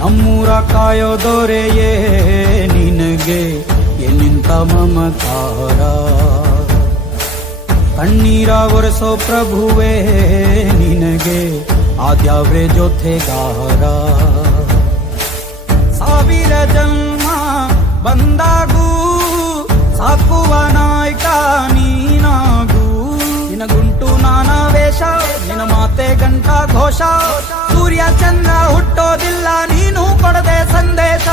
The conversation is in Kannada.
ನಮ್ಮೂರ ಕಾಯೋ ದೊರೆಯೇ ನಿನಗೆ ಎನ್ನಿಂತ ಮಮಕಾರ. ಕಣ್ಣೀರ ಒರೆಸೋ ಪ್ರಭುವೇ ನಿನಗೆ ಆದ್ಯಾವ್ರೆ ಜೊತೆಗಾರ. ಸಾವಿರ ಜನ್ಮ ಬಂದಾಗೂ ಸಾಕುವ ನಾಯಕ ನೀನಾಗೂ. ನಿನಗುಂಟು ನಾನಾ ವೇಷ, ನಿನ ಮಾತೆ ಗಂಟ ಘೋಷ. ಸೂರ್ಯ ಚಂದ್ರ ಹುಟ್ಟೋದಿಲ್ಲ ನೀನು ಕೊಡದೆ ಸಂದೇಶ.